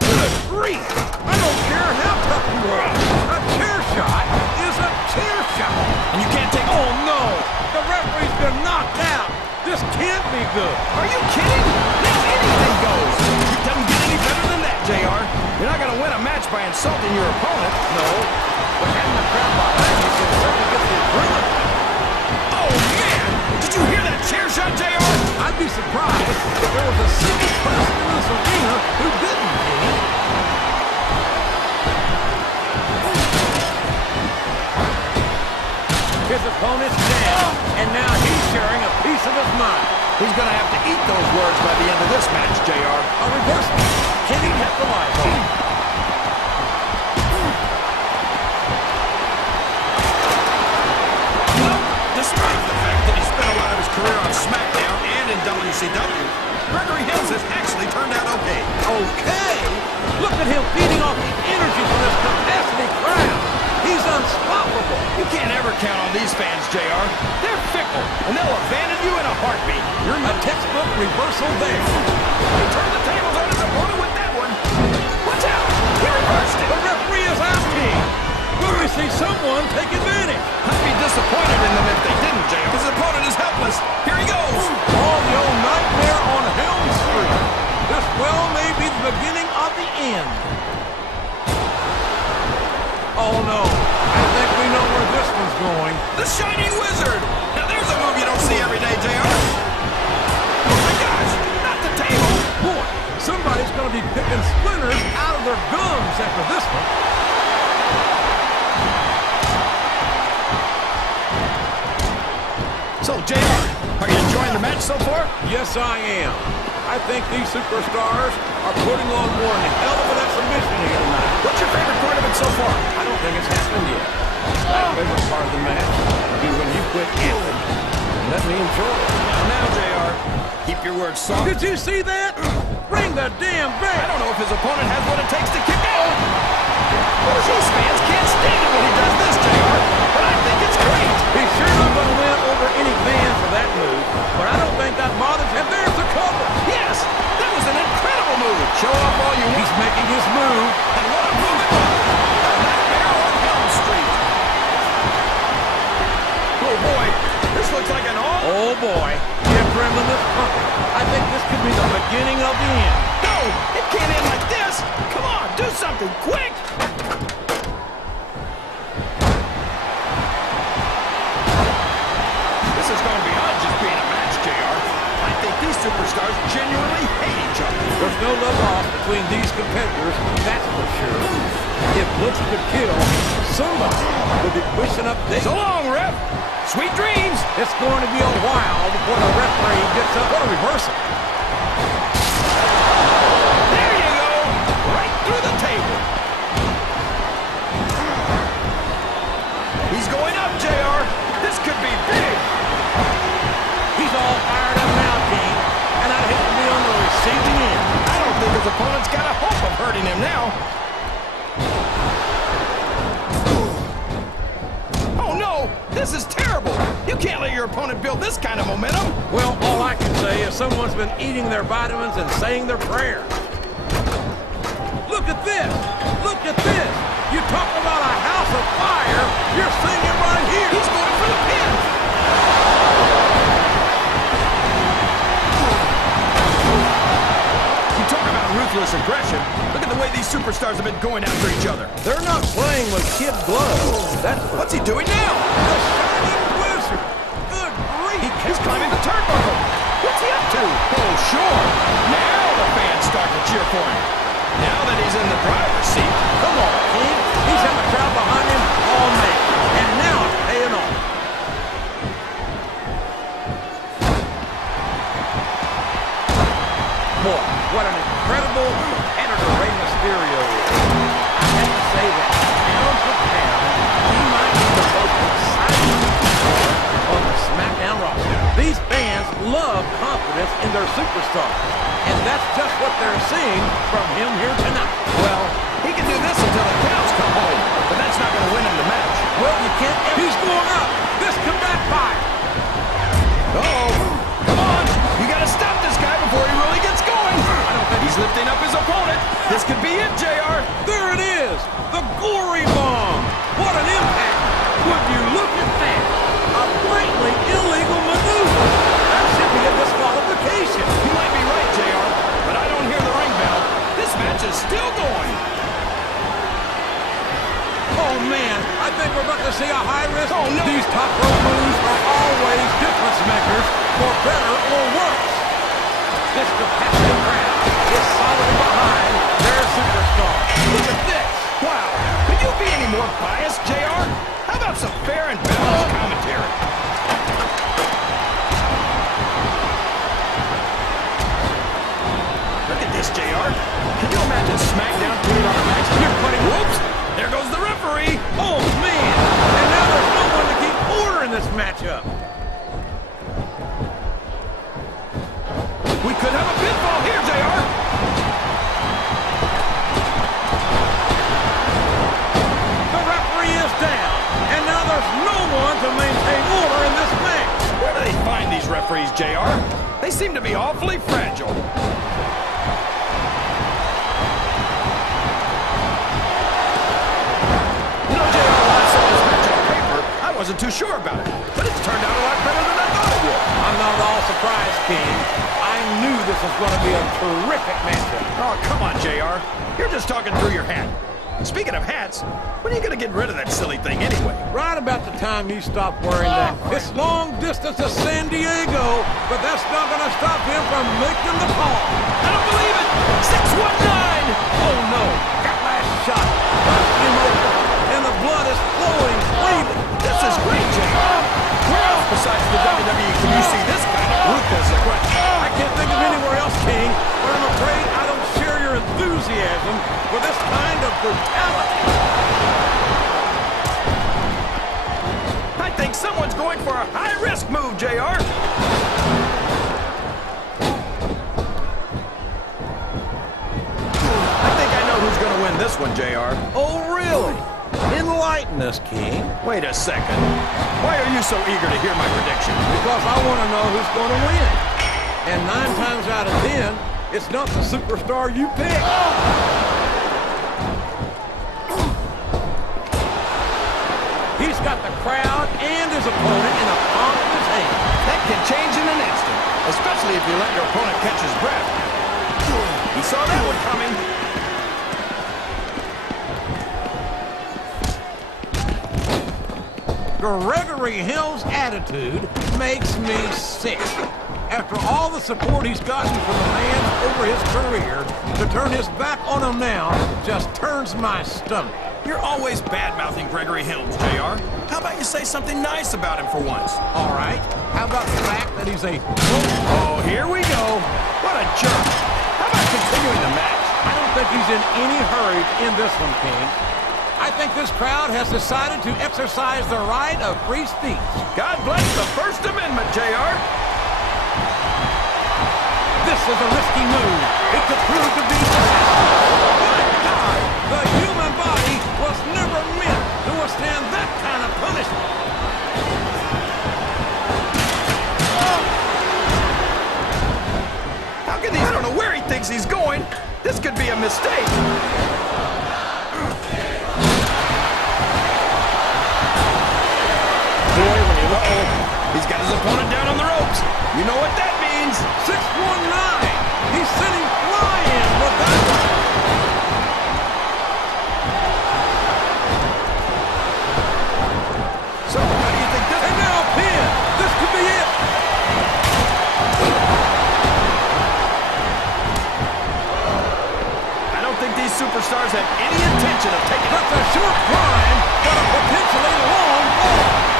Good grief! I don't care how tough you are. A chair shot is a chair shot. And you can't take... Oh, no! The referee's been knocked out. This can't be good. Are you kidding? Now anything goes. It doesn't get any better than that, JR. You're not going to win a match by insulting your opponent. No, but having the crowd behind you can certainly get the adrenaline. Oh, man! Did you hear that chair shot, JR? I'd be surprised if there was a single person in this arena who didn't, Kenny. His opponent's down, and now he's sharing a piece of his mind. He's going to have to eat those words by the end of this match, JR. A reversal. Kenny capitalized on it. Despite the fact that he spent a lot of his career on SmackDown and in WCW, Gregory Helms has actually turned out okay. Okay? Look at him feeding off the energy from this capacity crowd. He's unstoppable. You can't ever count on these fans, JR. They're fickle, and they'll abandon you in a heartbeat. You're a textbook reversal there. He turned the tables on his opponent with that one. Watch out! He reversed it. The referee is out, King. Will we see someone take advantage? I'd be disappointed in them if they didn't, JR. His opponent is helpless. Here he goes. Oh, the old nightmare on Helm Street. This well may be the beginning of the end. Oh, no. I think we know where this one's going. The Shining Wizard. Now, there's a move you don't see every day, JR. Oh, my gosh. Not the table. Boy, somebody's going to be picking splinters out of their gums after this one. So, JR, are you enjoying the match so far? Yes, I am. I think these superstars are putting on one hell of an exhibition here tonight. What's your favorite part of it so far? I don't think it's happened yet. My favorite part of the match will be when you quit yapping and let me enjoy it. Now, JR, keep your words soft. Did you see that? Ring the damn bell. I don't know if his opponent has what it takes to kick out. These fans can't stand it when he does this, JR, but I think it's great. He's sure not going to win over any fan for that move, but I don't think that bothers him. There's the cover. Yes, that was an incredible move. Show off all you want. He's making his move. And what a move it was. A nightmare on Helm Street. Oh, boy. This looks like an all... Oh, boy. The adrenaline is pumping. I think this could be the beginning of the end. No, it can't end like this. Come on, do something quick. This is going beyond just being a match, JR. I think these superstars genuinely hate each other. There's no love lost between these competitors, that's for sure. If looks could kill, somebody would be pushing up dates. So long, ref. Sweet dreams. It's going to be a while before the referee gets up. What a reversal. There you go. Right through the table. He's going up, JR. This could be big. He's all fired up now, King, and I'd hate to be on the receiving end. I don't think his opponent's got a hope of hurting him now. Oh, no! This is terrible! You can't let your opponent build this kind of momentum! Well, all I can say is someone's been eating their vitamins and saying their prayers. Look at this! Look at this! You talk about a house of fire, you're seeing it right here! He's going for the pin! You talk about ruthless aggression. Look at the way these superstars have been going after each other. They're not playing with kid gloves. That's What's he doing now? The Shining Wizard! Good grief! He's climbing the turnbuckle. What's he up to? Oh, sure. Now the fans start to cheer for him. Now that he's in the driver's seat. Come on, King. He's had the crowd behind him all night. And now it's paying off. Boy, what an incredible competitor Rey Mysterio is. I have to say that, pound for pound, he might be the most exciting on the SmackDown roster. These fans love confidence in their superstar, and that's just what they're seeing from him here tonight. Well, he can do this until the cows come home, but that's not going to win him the match. Well, you can't... He's going up. This could backfire. Uh-oh. Come on. You got to stop this guy before he really gets going. This could be it, JR. There it is! The gory bomb! What an impact! Would you look at that? A blatantly illegal maneuver! That should be a disqualification! You might be right, JR, but I don't hear the ring bell. This match is still going. Oh man, I think we're about to see a high risk. Oh no! These top rope moves are always difference makers, for better or worse. This competitive crowd is solidly behind their superstar. Look at this! Wow, could you be any more biased, JR? How about some fair and balanced commentary? Look at this, JR. Can you imagine SmackDown putting on a match? You're putting... Whoops! There goes the referee! Oh man! And now there's no one to keep order in this matchup. We could have a pinfall here, JR. The referee is down, and now there's no one to maintain order in this match. Where do they find these referees, JR? They seem to be awfully fragile. You know, JR, when I saw this match on paper, I wasn't too sure about it, but it's turned out a lot better than I thought it would. I'm not at all surprised, King. I knew this was going to be a terrific matchup. Oh, come on, JR. You're just talking through your hat. Speaking of hats, when are you going to get rid of that silly thing anyway? Right about the time you stop wearing that. It's long distance to San Diego, but that's not going to stop him from making the call. I don't believe it! 619! Oh no, that last shot pushed him over, and the blood is flowing freely. This is great, JR. Where else besides the WWE can you see this kind of ruthless aggression? I can't think of anywhere else, King, but I'm afraid I don't share your enthusiasm for this kind of brutality. I think someone's going for a high-risk move, JR. I think I know who's going to win this one, JR. Oh, really? Enlighten us, King. Wait a second. Why are you so eager to hear my prediction? Because I want to know who's going to win. And 9 times out of 10, it's not the superstar you pick. He's got the crowd and his opponent in the palm of his hand. That can change in an instant, especially if you let your opponent catch his breath. He saw that one coming. Gregory Hill's attitude makes me sick. After all the support he's gotten from the man over his career, to turn his back on him now just turns my stomach. You're always bad-mouthing Gregory Helms, JR. How about you say something nice about him for once? All right. How about the fact that he's a... Oh, here we go. What a jerk. How about continuing the match? I don't think he's in any hurry to end this one, King. I think this crowd has decided to exercise the right of free speech. God bless the First Amendment, JR. This is a risky move. It could prove to be successful. My God, the human body was never meant to withstand that kind of punishment. How can I don't know where he thinks he's going. This could be a mistake. He's got his opponent down on the ropes. You know what that means. 619. He's sending flying with that one. So, how do you think this... And now pin. This could be it. I don't think these superstars have any intention of taking... That's a short climb, but a potentially long fall.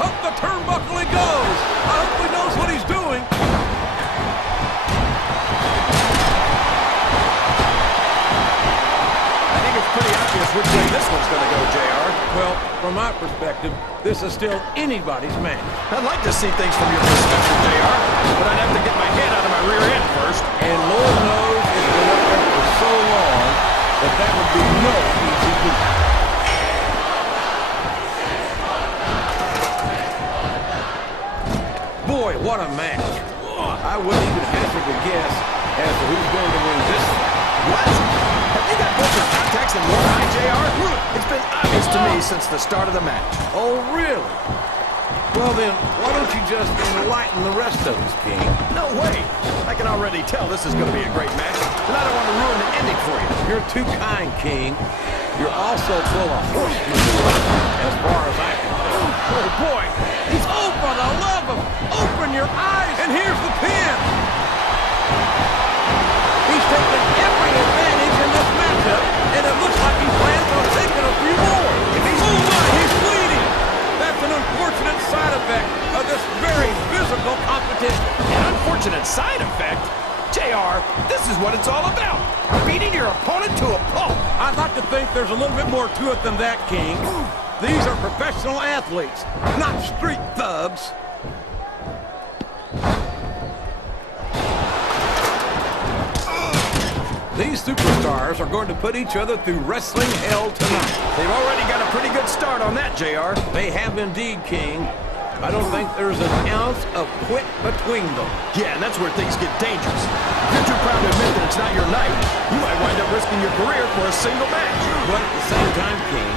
Up the turnbuckle he goes. I hope he knows what he's doing. I think it's pretty obvious which way this one's going to go, JR. Well, from my perspective, this is still anybody's match. I'd like to see things from your perspective, JR, but I'd have to get my head out of my rear end first. And Lord knows it's been up there for so long that that would be no easy feat. Boy, what a match. I wouldn't even hazard a guess as to who's going to win this. What? Have you got both your contacts in one eye, JR? It's been obvious to me since the start of the match. Oh, really? Well, then, why don't you just enlighten the rest of us, King? No way. I can already tell this is going to be a great match, and I don't want to ruin the ending for you. You're too kind, King. You're also full of horsemanship, as far as I can tell. Oh, boy. He's for the love of open your eyes, and here's the pin. He's taken every advantage in this matchup, and it looks like he plans on taking a few more. He's bleeding. That's an unfortunate side effect of this very physical competition. An unfortunate side effect? JR, this is what it's all about. Beating your opponent to a pulp. I'd like to think there's a little bit more to it than that, King. These are professional athletes, not street thugs. These superstars are going to put each other through wrestling hell tonight. They've already got a pretty good start on that, JR. They have indeed, King. I don't think there's an ounce of quit between them. Yeah, and that's where things get dangerous. If you're too proud to admit that it's not your night, you might wind up risking your career for a single match. But at the same time, King,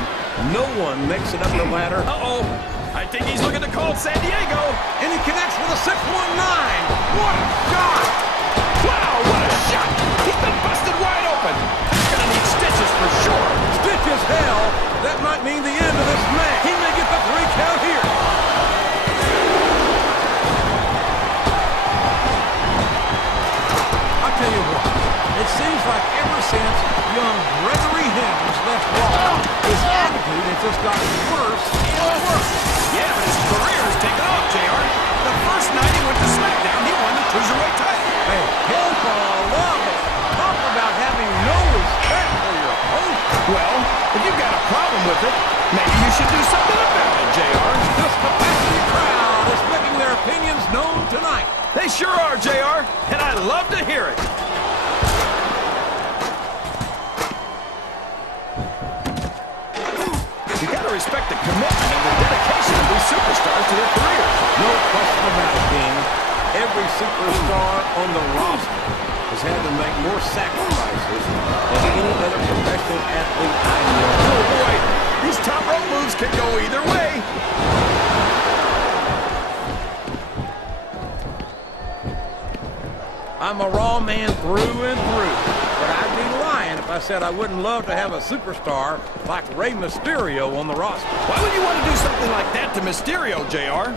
no one makes it up the ladder. Uh-oh. I think he's looking to call San Diego. And he connects with a 619. What a shot! Wow, what a shot! He's been busted wide open. He's gonna need stitches for sure. Stitches, hell. That might mean the end of this match. He may get the 3 count here. I'll tell you what. It seems like ever since young Gregory Helms left Raw, his attitude has just gotten worse and worse. Yeah, but his career has taken off, JR. The first night he went to SmackDown, he won the Cruiserweight title. Hey, hell for love it. Talk about having no respect for your opponent. Well, if you've got a problem with it, maybe you should do something about it, JR. This capacity crowd is making their opinions known tonight. They sure are, JR, and I love to hear it. You gotta respect the commitment and the dedication of these superstars to their careers. No question about it, King. Every superstar on the roster has had to make more sacrifices than any other professional athlete I know. Oh boy, these top rope moves can go either way. I'm a Raw man through and through, but I'd be lying if I said I wouldn't love to have a superstar like Rey Mysterio on the roster. Why would you want to do something like that to Mysterio, JR?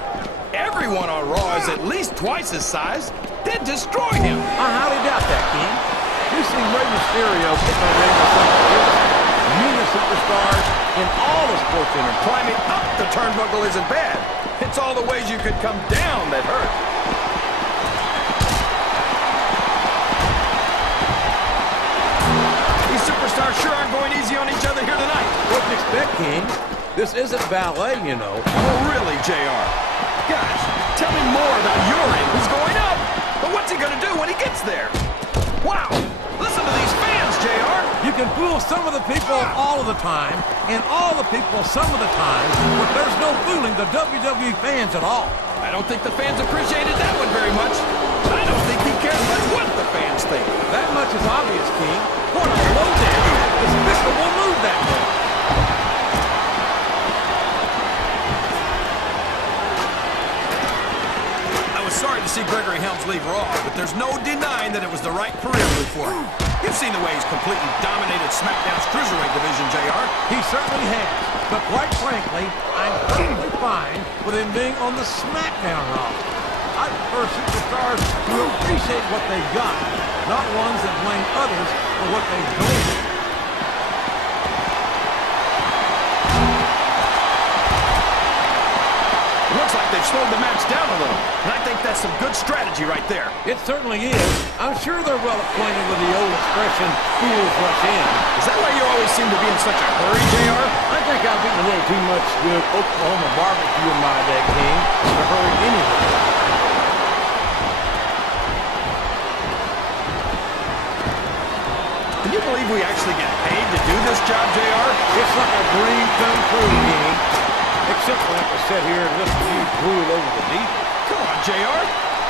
Everyone on Raw is at least twice his size. They'd destroy him. I highly doubt that, King. You've seen Rey Mysterio get in the ring with some of the meanest superstars in all the sports entertainment. Climbing up the turnbuckle isn't bad. It's all the ways you could come down that hurt. These superstars sure aren't going easy on each other here tonight. What do you expect, King? This isn't ballet, you know. Oh, really, JR? Gosh, tell me more about your end. He's going up. But what's he going to do when he gets there? Wow, listen to these fans, JR. You can fool some of the people all of the time, and all the people some of the time, but there's no fooling the WWE fans at all. I don't think the fans appreciated that one very much. I don't think he cares much what the fans think. That much is obvious, King. What a lowdown. This Bishop will move that way. Sorry to see Gregory Helms leave Raw, but there's no denying that it was the right career move for him. You've seen the way he's completely dominated SmackDown's Cruiserweight division, JR. He certainly has. But quite frankly, I'm perfectly fine with him being on the SmackDown roster. I prefer superstars who appreciate what they've got, not ones that blame others for what they don't do. Looks like they've slowed the match down a little, and I think that's some good strategy right there. It certainly is. I'm sure they're well acquainted with the old expression, fools rush in. Is that why you always seem to be in such a hurry, JR? I think I've eaten a little too much good Oklahoma barbecue in my day, King, to hurry anywhere. Can you believe we actually get paid to do this job, JR? It's like a dream come true, King. Except when I have to sit here and listen to you drool over the deep. Come on, JR.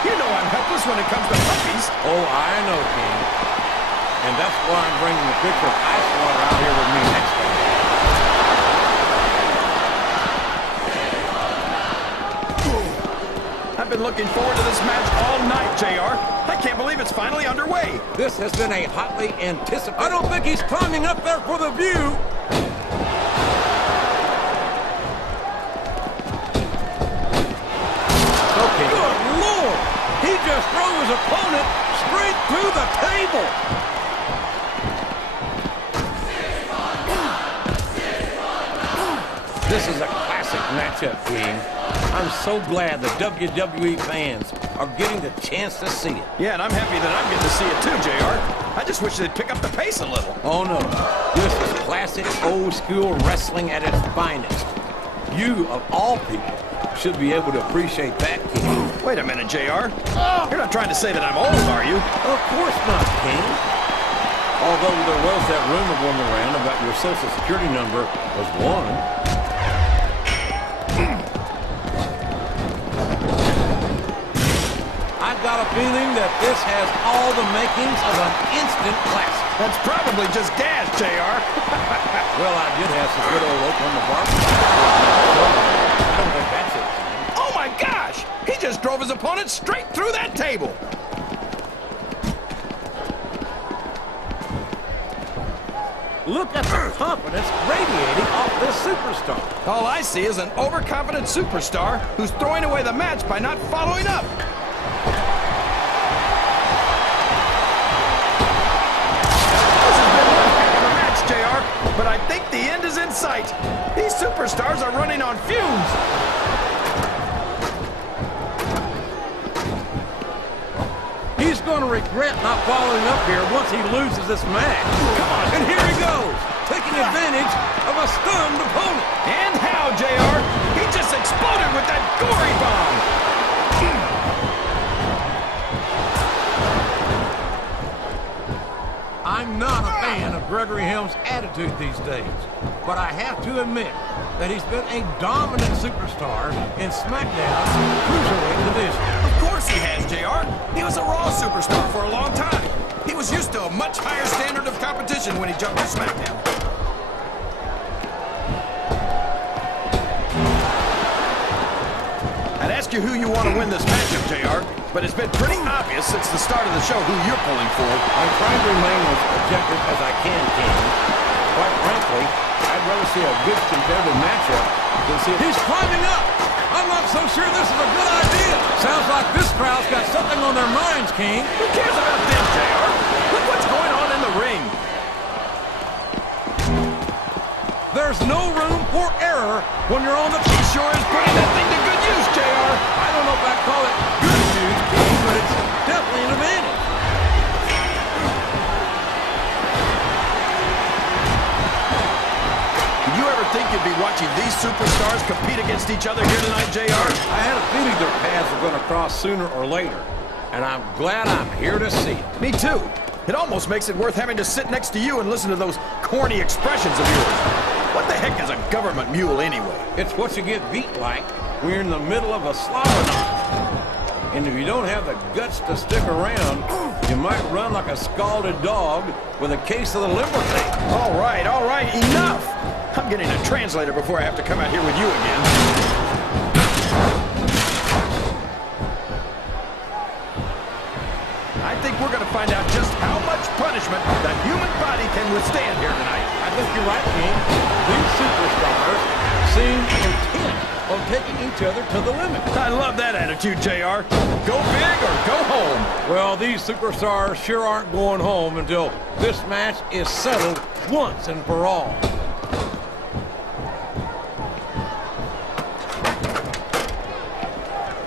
You know I'm helpless when it comes to puppies. Oh, I know, King. And that's why I'm bringing the pitcher of ice water out here with me next time. I've been looking forward to this match all night, JR. I can't believe it's finally underway. This has been a hotly anticipated... I don't think he's climbing up there for the view. Okay. Good Lord! He just threw his opponent straight through the table. This is a classic matchup, King. I'm so glad the WWE fans are getting the chance to see it. Yeah, and I'm happy that I'm getting to see it too, JR. I just wish they'd pick up the pace a little. Oh, no. This is classic old-school wrestling at its finest. You, of all people, should be able to appreciate that, King. Wait a minute, JR. You're not trying to say that I'm old, are you? Of course not, King. Although there was that rumor going around about your Social Security number was 1. I've got a feeling that this has all the makings of an instant classic. That's probably just gas, JR. Well, I did have some good old Oklahoma barbecue. I don't think that's it, King. Oh, my gosh! He just drove his opponent straight through that table. Look at the confidence radiating off this superstar. All I see is an overconfident superstar who's throwing away the match by not following up. This has been one heck of a match, JR, but I think the end is in sight. These superstars are running on fumes. He's going to regret not following up here once he loses this match. Come on, and here he goes, taking advantage of a stunned opponent. And how, JR? He just exploded with that gory bomb. I'm not a fan of Gregory Helms' attitude these days, but I have to admit that he's been a dominant superstar in SmackDown's Cruiserweight division. Of course he has, JR. He was a Raw superstar for a long time. He was used to a much higher standard of competition when he jumped to SmackDown. I'd ask you who you want to win this matchup, JR, but it's been pretty obvious since the start of the show who you're pulling for. I'm trying to remain as objective as I can, King. Quite frankly, I'd rather see a good competitive matchup than see... He's climbing up! I'm not so sure this is a good idea. Sounds like this crowd's got something on their minds, King. Who cares about this, JR? Look what's going on in the ring. There's no room for error when you're on the... He sure is putting that thing to good use, JR. I don't know if I'd call it good news, King, but it's definitely an advantage. Did you ever think you'd be watching these superstars compete against each other here tonight, JR? I had a feeling their paths were going to cross sooner or later, and I'm glad I'm here to see it. Me too. It almost makes it worth having to sit next to you and listen to those corny expressions of yours. What the heck is a government mule anyway? It's what you get beat like when you're in the middle of a slaughter. And if you don't have the guts to stick around, you might run like a scalded dog with a case of the liver tape. All right, enough! I'm getting a translator before I have to come out here with you again. I think we're going to find out just how much punishment the human body can withstand here tonight. I think you're right, King. These superstars seem intent on taking each other to the limit. I love that attitude, JR. Go big or go home. Well, these superstars sure aren't going home until this match is settled once and for all.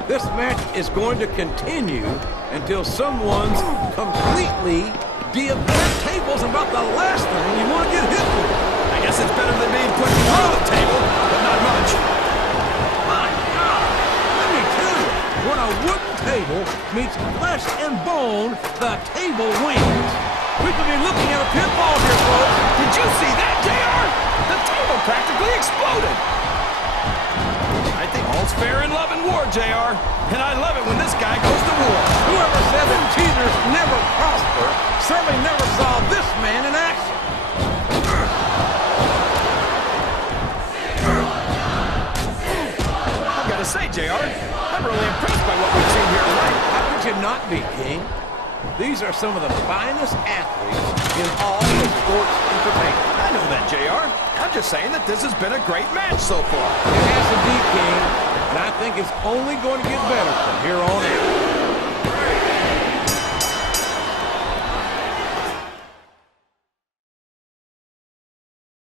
This match is going to continue until someone's completely the table's about the last thing you want to get hit with. I guess it's better than being put through the table, but not much. My God! Let me tell you, when a wooden table meets flesh and bone, the table wins. We could be looking at a pinfall here, folks. Did you see that, JR? The table practically exploded. I think All's fair in love and war, JR. And I love it when this guy goes to war. Whoever said that cheaters never prosper certainly never saw this man in action. I've got to say, JR, I'm really impressed by what we've seen here tonight. How could you not be, King? These are some of the finest athletes in all of sports entertainment. I know that, JR. I'm just saying that this has been a great match so far. It has indeed, King, and I think it's only going to get better from here on out.